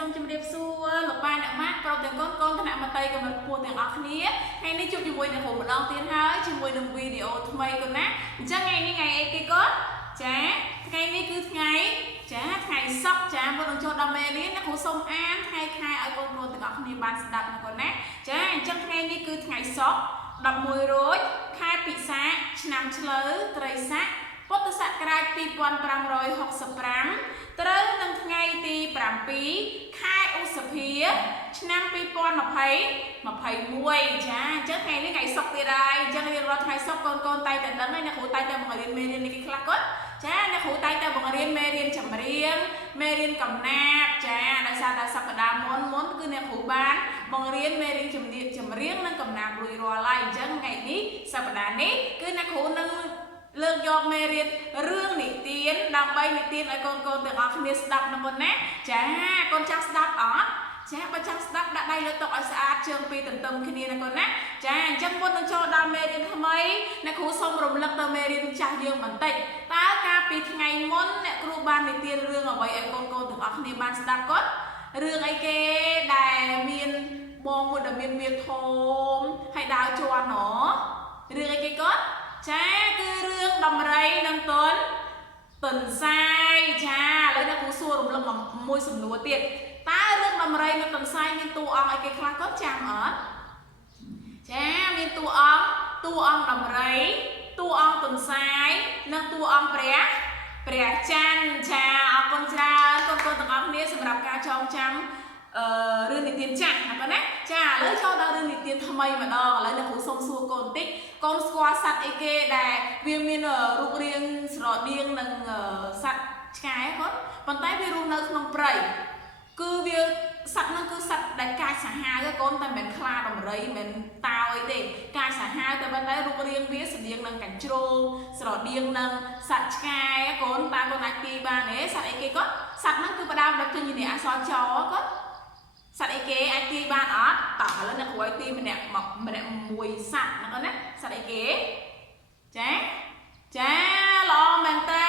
សូមជម្រាបសួរលោកប៉ាអ្នកម៉ាក់ប្រុសទាំងកូនគណៈមត្តេយ្យកម្រិតខ្ពស់ទាំងអស់គ្នាថ្ងៃនេះជួបជាមួយអ្នកគ្រូម្ដងទៀតហើយជាមួយនឹងវីដេអូថ្មីកូនណាអញ្ចឹងថ្ងៃនេះថ្ងៃអីគេកូនចាថ្ងៃនេះគឺថ្ងៃសុក្រចាមុននឹងចូលដល់មេរៀនអ្នកគ្រូសូមអានថ្ងៃខែឲ្យកូនទាំងអស់គ្នាបានស្ដាប់ណាកូនណាចាអញ្ចឹងថ្ងៃនេះគឺថ្ងៃសុក្រ11រោចខែពិសាខឆ្នាំឆ្លូវត្រីស័កពុទ្ធសករាជ2565ត្រូវនឹងថ្ងៃទី7ខែឧសភាឆ្នាំ2021ចាអញ្ចឹងថ្ងៃនេះថ្ងៃសុក្រទៀតហើយអញ្ចឹងរៀងរាល់ថ្ងៃសុក្រកូនតែងតែដឹងហើយអ្នកគ្រូតែងតែបង្រៀនមេរៀននេះគេខ្លះគាត់ចាអ្នកគ្រូតែងតែបង្រៀនមេរៀនចម្រៀងមេរៀនកំណាព្យចាដោយសារតែសប្តាហ៍មុនគឺអ្នកគ្រូបានបង្រៀនមេរៀនចម្រៀងនិងកំណាព្យរួចរាល់ហើយអញ្ចឹងថ្ងៃនេះសប្តាហ៍នេះគឺអ្នកគ្រូនឹងលើកយកមេរៀនរឿងនិទានដើម្បីនិទានឲ្យកូនទាំងអស់គ្នាស្ដាប់ណាកូនណាចាកូនចង់ស្ដាប់អត់ចាបើចង់ស្ដាប់ដាក់ដៃលើតុឲ្យស្អាតជើងពីរទន្ទឹមគ្នាណាកូនណាចាអញ្ចឹងមុននឹងចូលដល់មេរៀនថ្មីអ្នកគ្រូសូមរំលឹកទៅមេរៀនចាស់យើងបន្តិចតើកាលពីថ្ងៃមុនអ្នកគ្រូបាននិទានរឿងអ្វីឲ្យកូនទាំងអស់គ្នាបានស្ដាប់គាត់រឿងអីគេដែលមានបងមួយដែលមានមាឌធំហើយដើរជាន់ហ៎រឿងអីគេគាត់ចាគឺរឿងដំរីនិងទន្សាយចាឥឡូវអ្នកគ្រូសួររំលឹកមួយសំណួរទៀតតើរឿងដំរីនិងទន្សាយមានតួអង្គអីគេខ្លះគាត់ចាំអត់ចាមានតួអង្គដំរីតួអង្គទន្សាយនិងតួអង្គព្រះច័ន្ទចាអរគុណច្រើនកូនទាំងអស់គ្នាសម្រាប់ការចងចាំរឿងនិទានចាស់ណាបងណាចាឥឡូវចូលដល់រឿងនិទានថ្មីម្ដងឥឡូវអ្នកគ្រូសូមសួរកូនបន្តិចកូនស្គាល់សត្វអីគេដែលវាមានរូបរាងស្រដៀងនឹងសត្វឆ្កែគាត់ប៉ុន្តែវារស់នៅក្នុងព្រៃគឺវាសត្វហ្នឹងគឺសត្វដែលកាចសាហាវកូនតែមិនខ្លាដំរីមិនតោអីទេកាចសាហាវតែប៉ុន្តែរូបរាងវាស្រដៀងនឹងកញ្ជ្រោងស្រដៀងនឹងសត្វឆ្កែកូនតាកូនអាចទីបានទេសត្វអីគេគាត់សត្វហ្នឹងគឺផ្ដើមដល់ចេញជាអក្សរចគាត់សត្វអីគេអាចទាយបានអត់តោះឥឡូវអ្នកគ្រូឲ្យទាយម្នាក់មួយសត្វហ្នឹងណាសត្វអីគេចាល្អមែនតើ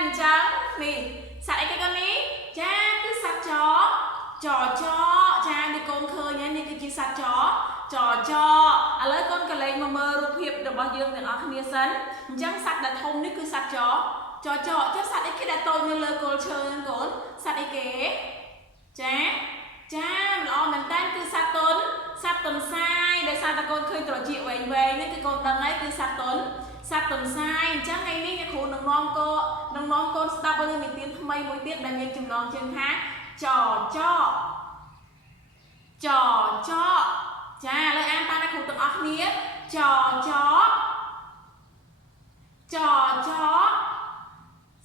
អញ្ចឹងនេះសត្វអីគេកូននេះចាគឺសត្វចចានេះកូនឃើញហើយនេះគឺជាសត្វចឥឡូវកូនកលេងមកមើលរូបភាពរបស់យើងទាំងអស់គ្នាសិនអញ្ចឹងសត្វដែលធំនេះគឺសត្វចចឹងសត្វអីគេដែលតូចនៅលើគល់ឈើហ្នឹងកូនសត្វអីគេចាល្អមែនតើគឺសត្វទន្សាយដោយសារតែកូនឃើញត្រចៀកវែងនេះគឺកូនដឹងហើយគឺសត្វទន្សាយអញ្ចឹងថ្ងៃនេះអ្នកគ្រូនឹងនាំកូនស្ដាប់រឿងនិទានថ្មីមួយទៀតដែលមានចំណងជើងថាចចាឥឡូវអានតាមអ្នកគ្រូទាំងអស់គ្នាច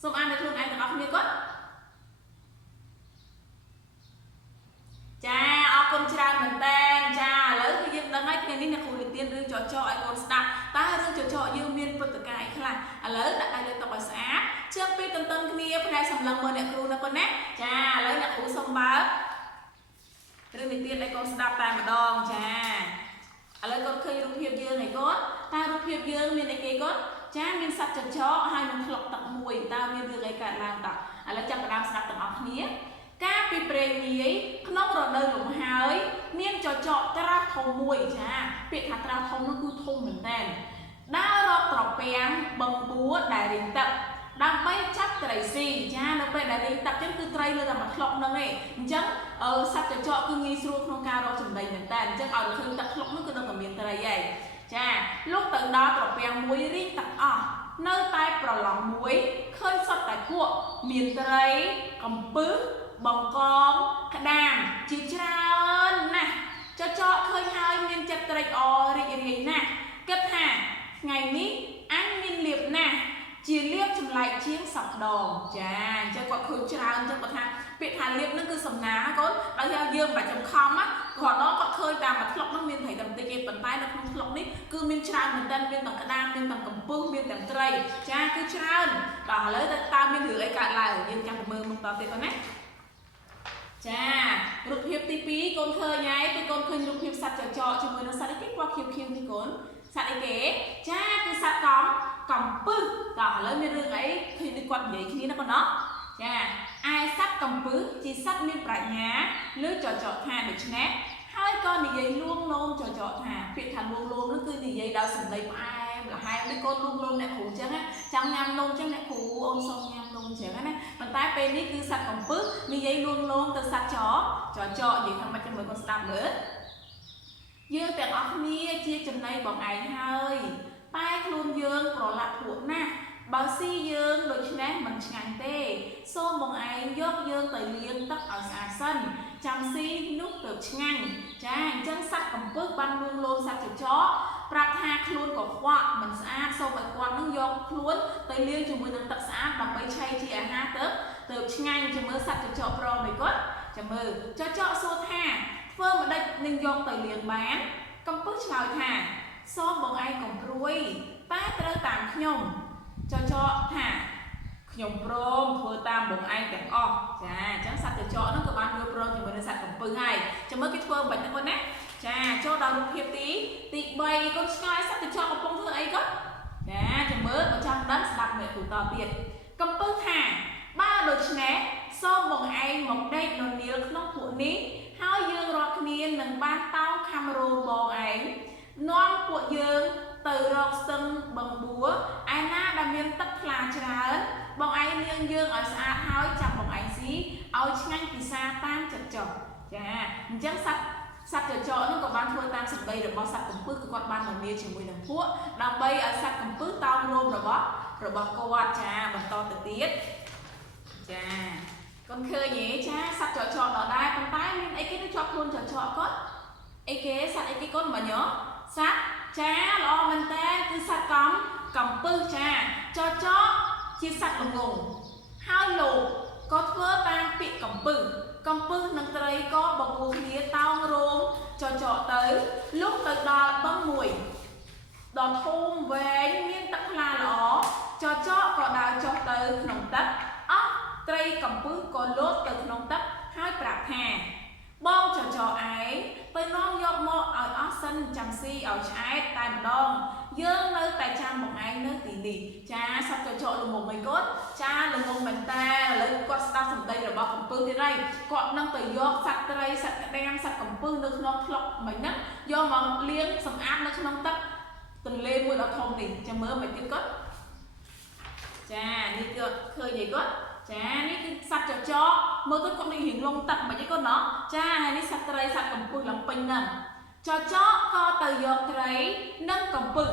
សូមអានឲ្យខ្លួនឯងទាំងអស់គ្នាគាត់ចាអរគុណច្រើនមែនតើចាឥឡូវគឺយើងដឹងហើយថ្ងៃនេះអ្នកគ្រូនិទានរឿងចកឲ្យកូនស្ដាប់តើរឿងចកយើងមានព្រឹត្តិការណ៍អីខ្លះឥឡូវដាក់ដៃលើតុឲ្យស្អាតជើងពីរទន្ទឹមគ្នាផ្នែកសម្លឹងមើលអ្នកគ្រូណាកូនណាចាឥឡូវអ្នកគ្រូសូមបើករឿងនិទានឲ្យកូនស្ដាប់តែម្ដងចាឥឡូវកូនឃើញរូបភាពយើងហើយកូនតើរូបភាពយើងមានអីគេកូនចាមានសត្វចកហើយនឹងថ្លុកទឹកមួយតើមានរឿងអីកើតឡើងតើឥឡូវចាប់ផ្ដើមស្ដាប់ទាំងអស់គ្នាកាលពីព្រេងនាយក្នុងរដូវលំហើយមានចកត្រាស់ធំមួយចាពាក្យថាត្រាស់ធំនោះគឺធំមែនតើដើររកត្រពាំងបឹងបួដែលរីងទឹកដើម្បីចាប់ត្រីស៊ីចានៅពេលដែលរីងទឹកចឹងគឺត្រីលើតែមួយថ្លុកហ្នឹងឯងអញ្ចឹងសត្វចកគឺងាយស្រួលក្នុងការរកចំណីមែនតើអញ្ចឹងឲ្យឃើញទឹកថ្លុកនោះគឺនឹងតែមានត្រីឯងចាលោកទៅដល់ត្រពាំងមួយរីងទឹកអស់នៅតែប្រឡងមួយឃើញសត្វតែគក់មានត្រីកំពឹសបង្កងក្តាមជាច្រើនណាស់ចកឃើញហើយមានចិត្តត្រេកអររីករាយណាស់គិតថាថ្ងៃនេះអញមានលៀបណាស់ជាលៀបចម្លែកជាងសពដងចាអញ្ចឹងគាត់ឃើញច្រើនអញ្ចឹងគាត់ថាពាក្យថាលៀបហ្នឹងគឺសំណាងកូនដល់យើងមិនបាច់ចំខំណាគាត់ដល់គាត់ឃើញតាមមួយថ្លុកហ្នឹងមានត្រីតែបន្តិចទេប៉ុន្តែនៅក្នុងថ្លុកនេះគឺមានច្រើនមែនទែនមានទាំងក្តាមមានទាំងកំពឹសមានទាំងត្រីចាគឺច្រើនដល់ឥឡូវតើមានរឿងអីកើតឡើងយើងចាំទៅមើលមុខតទៀតទៅណាចារូបភាពទី2កូនឃើញហើយកូនឃើញរូបភាពសត្វចកជាមួយនឹងសត្វអីគេពណ៌ខៀវនេះកូនសត្វអីគេចាគឺសត្វកំពឹសតោះឥឡូវមានរឿងអីឃើញដូចគាត់និយាយគ្នាណាកូនណោះចាអ ai sắt cầm pứ chỉ sắt miên bạch nhá lưới trọ thà để nét hai con thì dây luôn lôm trọ thà việc thà luôn lôm nó cứ thì dây đau sừng đầy ai là hai đứa con luôn lôm nè khủ chứ á trong nham lôm chứ nè khủ ôm xong nham lôm chứ á bàn tay bên ní cứ sắt cầm pứ mi dây luôn lôm từ sắt trọ gì thằng mày cho mày con sạp nữa dươngแต่ออกนี่chia chấm này bọn ai hơi tay luôn dương rồi lạc thuộc na bao si dương đôi chân này mình ngàn tê xô bọn ai dốc dương tới liền tắc ở xa sân chăm si nút được ngăn cha chân sắt cầm bước ban luôn luôn sắt chó bạc hạt luôn có quạ mình xa xô vậy quạ nó dốc luôn tới liền chúng mình đang tắc xa bằng bay chay chỉ à ha tớp từ ngăn cho mới sắt chó pro mày có chăm mơ cho xô tha phương ở đây nên dọn tới liền bán công bước chào thả so bằng ai còn ruồi ta tới tạm nhom cho thả nhom prom vừa tam bằng ai càng o chà chẳng sạch từ cho nó cơ bản vừa prom thì mình sạch còn bự hay cho mới cái phương bệnh con nè chà cho đầu một hiệp tí bay con sky sạch từ cho một phong thư ấy có chà cho mới ở trong đất đặt mẹ thủ tò biệt công bước thả ba đôi nè so bằng ai một đây nó nhiều nó phụ ní hai dương rọt miên nâng ban tao camera bò ấy non của dương từ rọt sân bằng búa ai na đam miên tất là trán bong ấy liên dương ở xa hai chặt bong ấy xí ao nhanh thì xa tan chật chọc chà chẳng sạch chợ nó có ban thua tan sạch bay được bao sạch cầm bước cái con ban ở miên chỉ mùi đằng thuốc đằng bay ở sạch cầm bước tao rôm rồi bó cô quạt chà bằng to từ tiết chà con khơi nhé cha sạch chọ ở đây con tay nên ấy cái nó cho luôn chọ có ấy cái sạch ấy cái con mà nhớ sạch cha lo mình ta cứ sạch cầm pư cha cho chia sạch bằng ngùng hai lù có thưa ta bị cầm pư nâng tới có bọc mùi kia tao rôm chọ tới lúc tới đó bấm mùi đòn thun về miên tắc là lỏ cho có đào cho tới nồng tắc tây cầm bước còn lốt từ nông tấp hai bạc hà bom cho ấy tới non dọc mò ở sân chăm si ở trái tay một đòn dương nơi tay trang một ai nơi tỉ nỉ cha sắp cho là một mấy cốt cha là một mình ta lấy con ta sầm đây rồi bao cầm bước thế này còn năng tới dọc sạch đây sạch đem sạch cầm bước nước non lọc mấy nấc do mà liếng sầm áp nước nông tấp từng lên mùi đó không thì cha mơ mấy tiếng cốt cha đi chưa khơi gì cốt chà ní sạch cho mơ cái con đi hiện lông tập mà cái con nó cha hay ní sạch tray sạch cầm pư làm pin nè cho co từ giọt tray nâng cầm pư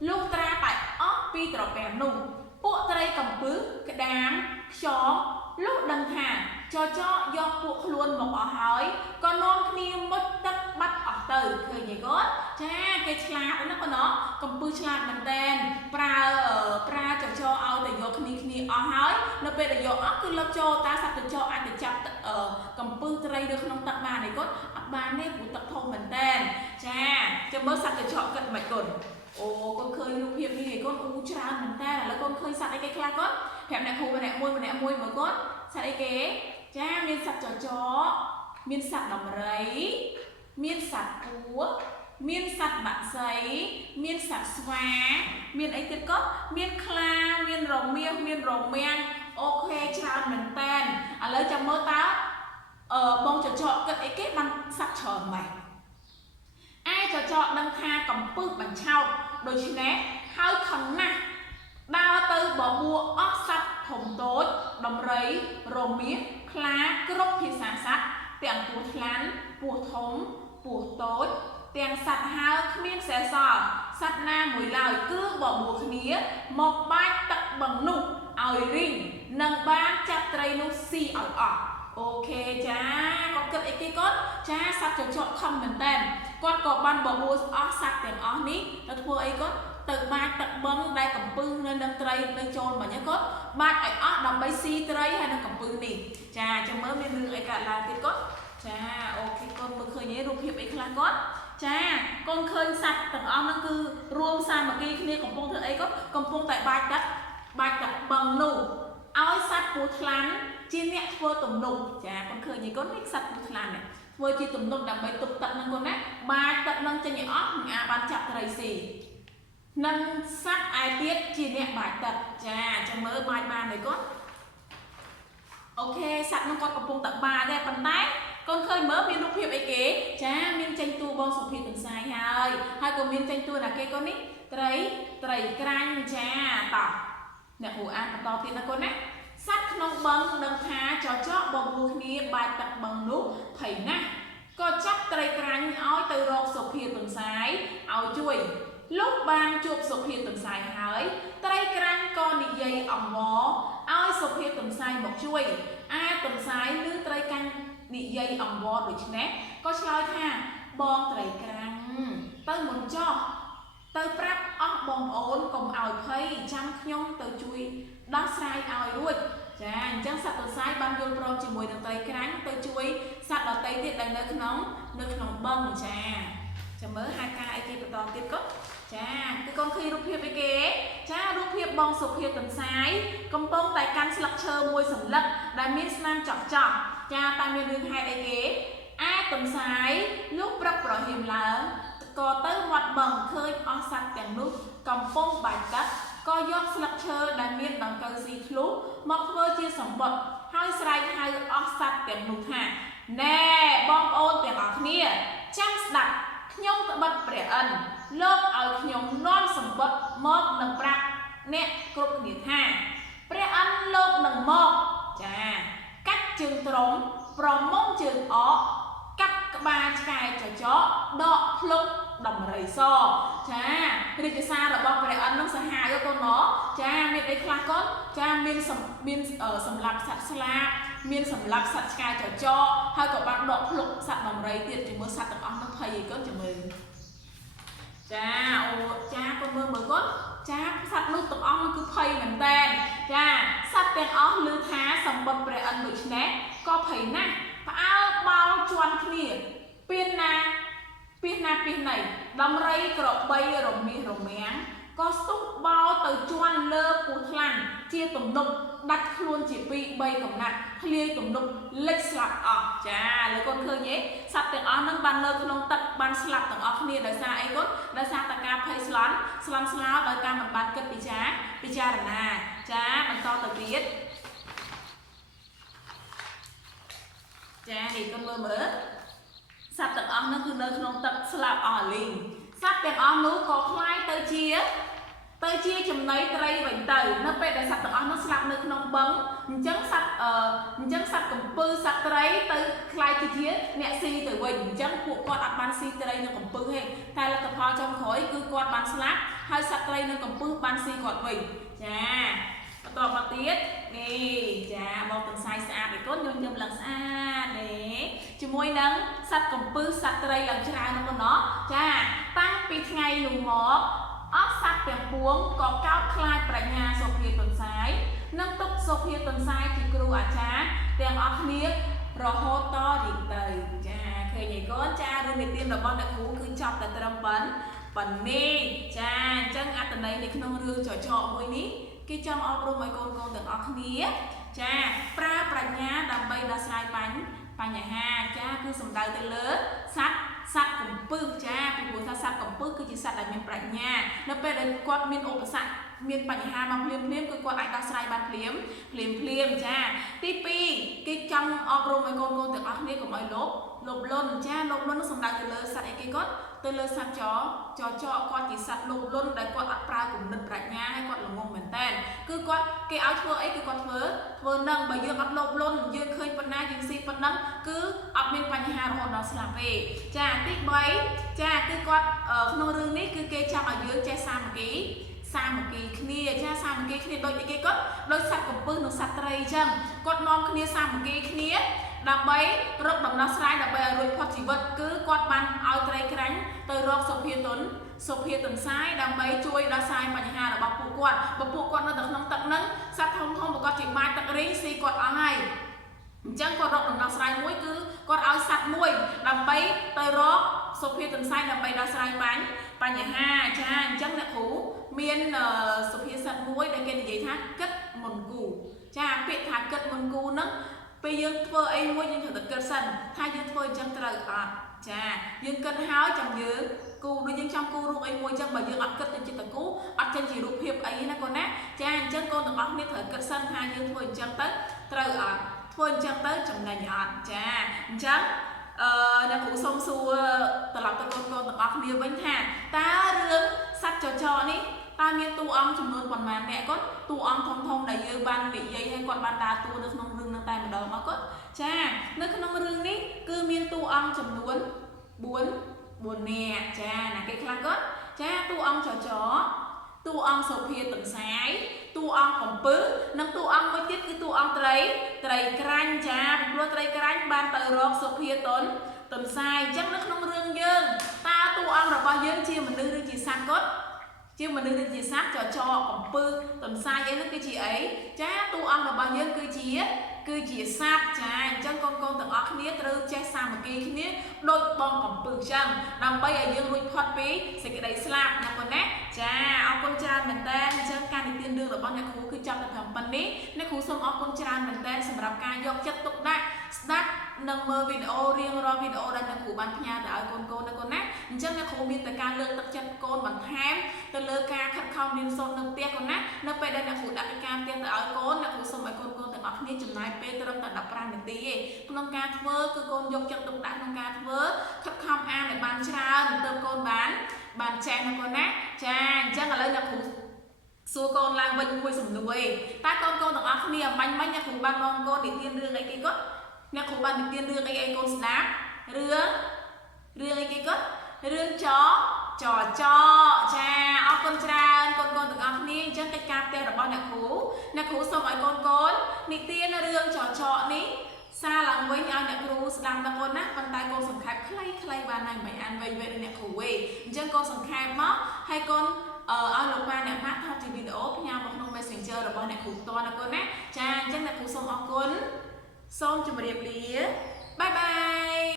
lúc tra tại óc pi trọ bèm nung bộ tray cầm pư cái đám chó lúc đằng thả cho do buộc luôn một ở hỏi con non kia mất tất bắt ở từ khơi gì gót cha cái chla nó con nó cầm pư chla mình đen pra cho ao từ giọt kia ở hỏi nó về là giọt óc cứ lấp cho ta sạch từ cho anh từ chặt cầm pư tray được không tập bà này gót bà này của tập thôn mình đen cha cho mới sạch từ cho cận mạch cồn ô con khơi lưu hiệp như vậy con u cha mình ta là con khơi sạch cái kla gót hẻm này khu bên này môi mà gót sạch cái kế cha miên sạch cho miên sạch đồng rấy miên sạch cua miên sạch bạn giấy miên sạch xóa miên ấy tiết cốt miên kla miên rồng men ok cha mình tên lấy cho mơ táo bông cho cất ấy kết bằng sạch tròn mày ai cho đăng tha cầm pư bằng trao đôi chân nét hai thằng nè bao tư bỏ bùa óc sạch thùng tối đồng rấy rồng miết khá cướp thì sản sạch tiền của khán của thống của tối tiền sạch hao miên xé sò sạch na mùi lời cứ bỏ bùa khía một bát tật bằng nụ ỏi rinh nâng bán chặt tray nụ xì ỏi ok cha con cất ấy cái cốt cha sạch cho không mình tên con có ban bỏ bùa óc sạch tiền óc ní nó thua ấy cốt từ ba tật băng đây cầm pư nên nâng tray nên trôn mà nhớ cốt ba ấy óc đầm bay si tray hay nâng cầm pư nỉ cha cho mới miên rừng ấy cả là cái cốt cha ok con mới khơi nhớ rụp hiệp ấy là cốt cha con khơi sạch tầng óc nó cứ rôm sang mà kia còn phong thưa ấy cốt còn phong tại ba tật bằng nụ áo sạch của thlan chia nhẹ thua tùng nụ cha con khơi nhớ cốt nít sạch của thlan này vừa chi tùng nụ đầm bay tục tận nâng con nè ba tật nâng cho nhẹ óc ngã ban chặt tray xì nâng sắc ai tiết chia nhẹ bài tập cha cho mới bài ba này cốt អូខេសัตว์នឹងគាត់កំពុងតែបាដែរប៉ុន្តែកូនឃើញមើលមានរូបភាពអីគេចាមានចេញតួបងសុភាទន្សាយហើយក៏មានចេញតួណាគេកូននេះត្រីក្រាញ់ចាតោះអ្នកគ្រូអានបន្តទៀតណាកូនណាសត្វក្នុងបឹងដឹងថាចចកបងលូគ្នាបាច់ទឹកបឹងនោះភ័យណាស់ក៏ចាប់ត្រីក្រាញ់ឲ្យទៅរកសុភាទន្សាយឲ្យជួយលុះបានជួបសុភាទន្សាយហើយត្រីក្រាញ់ក៏និយាយអង្វរឲ្យសុភាទន្សាយមកជួយទន្សាយឮត្រីក្រាញ់និយាយអង្វរដូច្នេះក៏ឆ្លើយថាបងត្រីក្រាញ់ទៅមុនចុះទៅប្រាប់អស់បងប្អូនកុំឲ្យភ័យចាំខ្ញុំទៅជួយដោះស្រាយឲ្យរួចចាអញ្ចឹងសត្វទន្សាយបានយល់ព្រមជាមួយនឹងត្រីក្រាញ់ទៅជួយសត្វដទៃទៀតដែលនៅក្នុងបឹងចាចាំមើលហេតុការណ៍អីគេបន្តទៀតកូនចាគឺកូនឃើញរូបភាពអីគេចារូបភាពបងសុភាទន្សាយកំពុងតែកាន់ស្លឹកឈើមួយសន្លឹកដែលមានស្នាមចកចាតែមានរឿងហេតុអីគេទន្សាយលុះព្រឹកប្រហៀមឡើងក៏ទៅវត្តបឹងឃើញអស់សត្វទាំងនោះកំពុងបាច់ទឹកក៏យកស្លឹកឈើដែលមានដង្កូវស៊ីធ្លុះមកធ្វើជាសម្បត្តិហើយស្រែកហៅអស់សត្វទាំងនោះថាណែបងប្អូនទាំងអស់គ្នាចាំស្ដាប់ខ្ញុំត្បិតព្រះអិនលោកឲ្យខ្ញុំនាំសម្បត្តិមកនឹងប្រាប់អ្នកគ្រប់គ្នាថាព្រះអិនលោកនឹងមកចាកាត់ជើងត្រង់ប្រមុំជើងអកកាត់ក្បាលឆ្កែចចកដកភ្លុកដំរីសចារាជសាររបស់ព្រះអិននឹងសាហាវកូនណចាមានអីខ្លះកូនចាមានសម្រាប់សត្វស្លាបមានសម្រាប់សត្វឆ្កែចចកហើយក៏បានដកភ្លុកសត្វដំរីទៀតជាមួយសត្វទាំងអស់នោះភ័យអីកូនចាំមើលចាអូចាកូនមើលកូនចាសត្វនោះទាំងអស់នោះគឺភ័យមែនតើចាសត្វទាំងអស់ឮថាសម្បត្តិព្រះអិនដូច្នេះក៏ភ័យណាស់ផ្អើលបោលជន់គ្នាពីណាណៃដំរីក្របីរមាសរមាំងក៏ស្ទុះបោទៅជន់លើពោះថ្លាន់ជាទំនប់ដាច់ខ្លួនជា2 3កំណាត់ធ្លាយទំនប់លិចស្លាប់អស់ចាលើកូនឃើញទេសត្វទាំងអស់នឹងបាននៅក្នុងទឹកបានស្លាប់ទាំងអស់គ្នាដោយសារអីកូនដោយសារតែការភ័យស្លន់ស្លោដោយការមិនបានគិតពិចារណាចាបន្តទៅទៀតចានេះកូនមើលសត្វទាំងអស់នោះគឺនៅក្នុងទឹកស្លាប់អស់លីងសត្វទាំងអស់នោះក៏คล้ายទៅជាចំណីត្រីវិញទៅនៅពេលដែលសត្វទាំងអស់នោះស្លាប់នៅក្នុងបឹងអញ្ចឹងសត្វកំពឹសសត្វត្រីទៅคล้ายជាអ្នកស៊ីទៅវិញអញ្ចឹងពួកគាត់អត់បានស៊ីត្រីនៅកំពឹសទេតែលទ្ធផលចុងក្រោយគឺគាត់បានស្លាប់ហើយសត្វត្រីនៅកំពឹសបានស៊ីគាត់វិញចាបន្តមកទៀតនេះចាបងទន្សាយស្អាតឯកូនញញឹមឡើងស្អាតនេះជាមួយនឹងសត្វកំពឹសសត្វត្រីឡើងច្រើននោះប៉ុណ្ណោះចាតាំងពីថ្ងៃនោះមកអស់សត្វទាំងពួងក៏កោតខ្លាចប្រាជ្ញាសុភាទន្សាយនិងទុកសុភាទន្សាយជាគ្រូអាចារ្យទាំងអស់គ្នារហូតតរៀងទៅចាឃើញឯកូនចារឿងនិទានរបស់អ្នកគ្រូគឺចប់តែត្រឹមប៉ុណ្នេះចាអញ្ចឹងអត្ថន័យនៅក្នុងរឿងចចកមួយនេះគេចង់អប់រំឲ្យកូនទាំងអស់គ្នាចាប្រើប្រាជ្ញាដើម្បីដោះស្រាយបញ្ហាចាគឺសំដៅទៅលើសត្វកំពឹសចាពីព្រោះថាសត្វកំពឹសគឺជាសត្វដែលមានប្រាជ្ញានៅពេលដែលគាត់មានឧបសគ្គមានបញ្ហាមកភ្លាមគឺគាត់អាចដោះស្រាយបានភ្លាមចាទី2គេចង់អប់រំឲ្យកូនទាំងអស់គ្នាកុំឲ្យលោភលន់ចាលោភលន់នោះសំដៅទៅលើសត្វអីគេគាត់ទៅលើសត្វចចគាត់ជាសត្វលោភលន់ដែលគាត់អត់ប្រើគំនិតប្រាជ្ញាហើយគាត់ល្ងងមែនតើគឺគាត់គេឲ្យធ្វើអីគឺគាត់ធ្វើនឹងបើយើងអត់លោភលន់យើងឃើញប៉ុណ្ណាយើងស៊ីប៉ុណ្ណឹងគឺអត់មានបញ្ហារហូតដល់ស្លាប់ទេចាទី3ចាគឺគាត់ក្នុងរឿងនេះគឺគេចង់ឲ្យយើងចេះសាមគ្គីគ្នាចាសាមគ្គីគ្នាដូចគេគាត់ដូចសត្វកំពឹសនិងសត្វត្រីអញ្ចឹងគាត់នាំគ្នាសាមគ្គីគ្នាដើម្បីរកដំណោះស្រាយដើម្បីឲ្យរួចផុតជីវិតគឺគាត់បានឲ្យត្រីក្រាញ់ទៅរកសុភាទន្សាយដើម្បីជួយដោះស្រាយបញ្ហារបស់ពួកគាត់បើពួកគាត់នៅក្នុងទឹកហ្នឹងសត្វធំប្រកបជាបាច់ទឹករីងស៊ីគាត់អស់ហើយអញ្ចឹងគាត់រកដំណោះស្រាយមួយគឺគាត់ឲ្យសត្វមួយដើម្បីទៅរកសុភាទន្សាយដើម្បីដោះស្រាយបញ្ហាចាអញ្ចឹងអ្នកគ្រូមានសុភាសិតមួយដែលគេនិយាយថាគិតមុនគូចាពាក្យថាគិតមុនគូហ្នឹងពេលយើងធ្វើអីមួយយើងត្រូវតែគិតសិនថាយើងធ្វើអញ្ចឹងត្រូវអត់ចាយើងគិតហើយចាំយើងគូដូចយើងចង់គូរូបអីមួយអញ្ចឹងបើយើងអត់គិតទៅចិត្តគូអត់ចេញជារូបភាពអីណាកូនណាចាអញ្ចឹងកូនទាំងអស់គ្នាត្រូវគិតសិនថាយើងធ្វើអញ្ចឹងទៅត្រូវអត់ ធ្វើអញ្ចឹងទៅចំណេញអត់ចាអញ្ចឹងអ្នកគ្រូសុំសួរត្រឡប់ទៅកូនទាំងអស់គ្នាវិញថាតើរឿងសត្វចចកនេះតើមានតួអង្គចំនួនប៉ុន្មានអ្នកគាត់តួអង្គធំដែលយើងបាននិយាយឲ្យគាត់បានដើរតួនៅក្នុងរឿងនឹងតែម្ដងមកគាត់ចានៅក្នុងរឿងនេះគឺមានតួអង្គចំនួន4នាក់ចាណាគេខ្លះគាត់ចាតួអង្គចចកតួអង្គសុភាទន្សាយតួអង្គកំពឹសនិងតួអង្គមួយទៀតគឺតួអង្គត្រីក្រាញ់ចាព្រោះត្រីក្រាញ់បានទៅរកសុភាទន្សាយអញ្ចឹងនៅក្នុងរឿងយើងតើតួអង្គរបស់យើងជាមនុស្សឬជាសត្វគាត់ជាមនុស្សឬជាសត្វចចកកំពឹសទន្សាយអីនោះគឺជាអីចាតួអង្គរបស់យើងគឺជាសត្វចាអញ្ចឹងកូនទាំងអស់គ្នាត្រូវចេះសាមគ្គីគ្នាដូចបងកំពឹសអញ្ចឹងដើម្បីឲ្យយើងរួចផុតពីសេចក្តីស្លាប់ណាបងណាចាអរគុណច្រើនមែនតើអញ្ចឹងការនិទានរឿងរបស់អ្នកគ្រូគឺចាប់តែត្រឹមប៉ុណ្នេះអ្នកគ្រូសូមអរគុណច្រើនមែនតើសម្រាប់ការយកចិត្តទុកដាក់ស្ដាប់និងមើលវីដេអូរៀងរាល់វីដេអូដែលអ្នកគ្រូបានផ្ញើទៅឲ្យកូនណាកូនណាអញ្ចឹងអ្នកគ្រូមានតែការលើកទឹកចិត្តកូនបន្ថែមទៅលើការខិតខំរៀនសូត្រនៅផ្ទះកូនណានៅពេលដែលអ្នកគ្រូដាក់កិច្ចការផ្ទះទៅឲ្យកូនអ្នកគ្រូសូមឲ្យកូនទាំងអស់គ្នាចំណាយពេលត្រឹមតែ15នាទីទេក្នុងការធ្វើគឺកូនយកចិត្តទុកដាក់ក្នុងការធ្វើខិតខំអានឲ្យបានច្រើនទើបកូនបានចេះណាកូនណាចាអញ្ចឹងឥឡូវអ្នកគ្រូសួរកូនឡើងវិញមួយសំណួរឯងតើកូនទាំងអស់គ្នាបាញ់អ្នកគ្រូបានមកកូននិទានរឿងអីគេគាត់អ្នកគ្រូបាននិទានរឿងអីកូនស្ដាប់រឿងអីគេគាត់រឿងចចាអរគុណច្រើនកូនទាំងអស់គ្នាអញ្ចឹងកិច្ចការផ្ទះរបស់អ្នកគ្រូសូមឲ្យកូននិទានរឿងចនេះសារឡើងវិញឲ្យអ្នកគ្រូស្ដាប់ណាកូនណាប៉ុន្តែកូនសង្ខេបខ្លីបានហើយមិនអានវែងៗដូចអ្នកគ្រូទេអញ្ចឹងកូនសង្ខេបមកហើយកូនឲ្យលោកប៉ាអ្នកម៉ាក់ថតជាវីដេអូផ្ញើមកក្នុង Messenger របស់អ្នកគ្រូផ្ទាល់ណាកូនណាចាអញ្ចឹងអ្នកគ្រូសូមអរគុណសូមជម្រាបលា